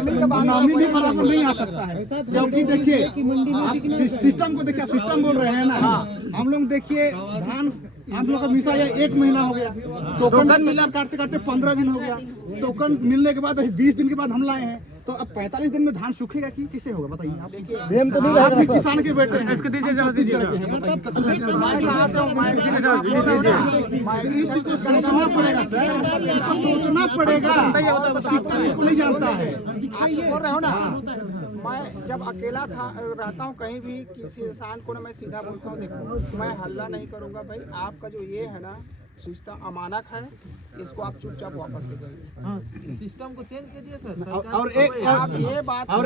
नमी भी बराबर नहीं आ सकता है, क्योंकि देखिए सिस्टम को देखिए, सिस्टम बोल रहे हैं ना, हम लोग देखिए धान हम लोग का मिसा ये 1 महीना हो गया, टोकन मिला काटते काटते 15 दिन हो गया, टोकन मिलने के बाद 20 दिन के बाद हम लाए हैं, तो अब 45 दिन में धान सूखेगा कि किसे होगा बताइए आप? देखिए तो आप भी किसान के बेटे हैं, इस चीज को सोचना पड़ेगा सर, इसको सोचना पड़ेगा, सिस्टम इसको नहीं जानता है। आप बोल रहे हो ना, मैं जब अकेला था रहता हूँ कहीं भी किसी इंसान को ना मैं सीधा बोलता हूँ, देखो मैं हल्ला नहीं करूँगा भाई, आपका जो ये है ना सिस्टम अमानक है, इसको आप चुपचाप वापस ले जाइए, सिस्टम को चेंज कीजिए सर। और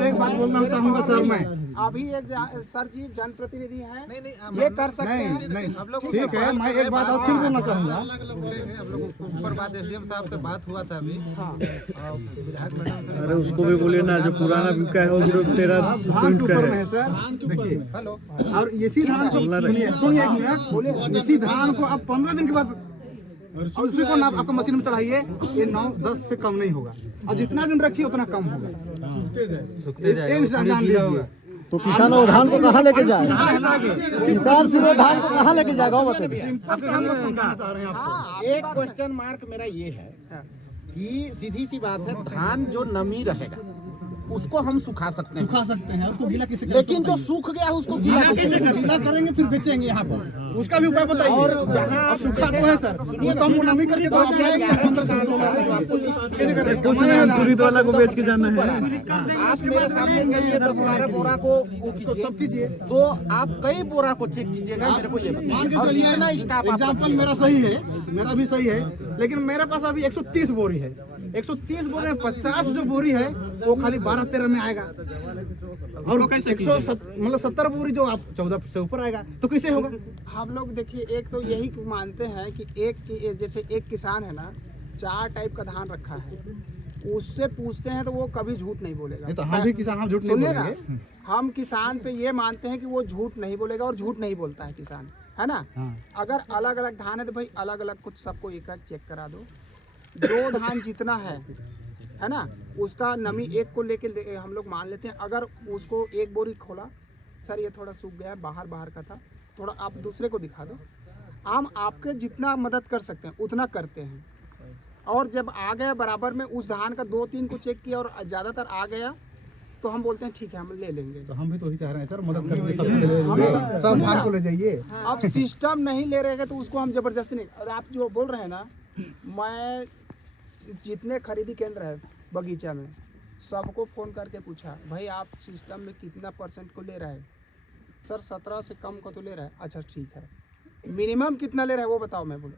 एक बात बोलना चाहूँगा सर, मैं अभी ये सर जी जनप्रतिनिधि हैं, ये कर सकते हैं, ठीक है, मैं एक बात और फिर बोलना चाहूँगा, हम लोग ऊपर बात एसडीएम साहब से बात हुआ था अभी, विधायक मैडम से, अरे उसको भी बोलिए ना, जो पुराना बिका है वो 13 धान के ऊपर में है सर। देखिए हेलो, और इसी धान को सुनिए, इसी धान को आप 15 दिन के बाद और उसी को आप आपका मशीन में चढ़ाइए, ये 9-10 से कम नहीं होगा, और जितना दिन रखिए उतना कम होगा, तो किसान वो धान को कहाँ लेके जाएगा? किसान से वो धान को कहाँ लेके जाएगा वो बताइए। एक क्वेश्चन मार्क मेरा ये है कि सीधी सी बात है, धान जो नमी रहेगा उसको हम सुखा सकते हैं, उसको गीला कैसे करें? लेकिन जो सूख गया है उसको गीला कैसे करें? गीला करेंगे फिर बेचेंगे यहाँ पर, उसका भी उपाय बताइए। और जहाँ सूखा तो है सर, उसको हम नमी करके तो दूरी वाला को बेच के जाना है। आप मेरे सामने चलिए 10-12 बोरा को सब कीजिए, तो आप कई बोरा को चेक कीजिएगा, मेरे को ये बताइए कितना स्टाफ। एग्जाम्पल मेरा सही है, मेरा भी सही है, लेकिन मेरे पास अभी 130 बोरी है, 130 बोरी में 50 जो बोरी है वो खाली 12-13 में आएगा, और 170 बोरी जो आप 14 से ऊपर आएगा, तो कैसे होगा? हम लोग देखिए एक तो यही मानते हैं कि जैसे एक किसान है ना 4 टाइप का धान रखा है, उससे पूछते हैं तो वो कभी झूठ नहीं बोलेगा। तो हम भी किसान, हम झूठ नहीं बोलेंगे। हम किसान पे ये मानते हैं कि वो झूठ नहीं बोलेगा, और झूठ नहीं बोलता है किसान, है ना। अगर अलग अलग धान है तो भाई अलग अलग कुछ सबको एक चेक करा दो, जो धान जितना है ना, उसका नमी एक को लेके हम लोग मान लेते हैं। अगर उसको एक बोरी खोला, सर ये थोड़ा सूख गया, बाहर का था, थोड़ा आप दूसरे को दिखा दो, हम आपके जितना मदद कर सकते हैं उतना करते हैं। और जब आ गया बराबर में उस धान का 2-3 को चेक किया और ज़्यादातर आ गया तो हम बोलते हैं ठीक है हम ले लेंगे। तो हम भी तो वही चाह रहे हैं सर, मदद करके सब धान को ले जाइए। अब सिस्टम नहीं ले रहेगा तो उसको हम जबरदस्ती नहीं। आप जो बोल रहे हैं ना, मैं जितने खरीदी केंद्र है बगीचा में सबको फ़ोन करके पूछा, भाई आप सिस्टम में कितना % को ले रहे हैं? सर 17 से कम को तो ले रहा है। अच्छा ठीक है, मिनिमम कितना ले रहा है वो बताओ। मैं बोला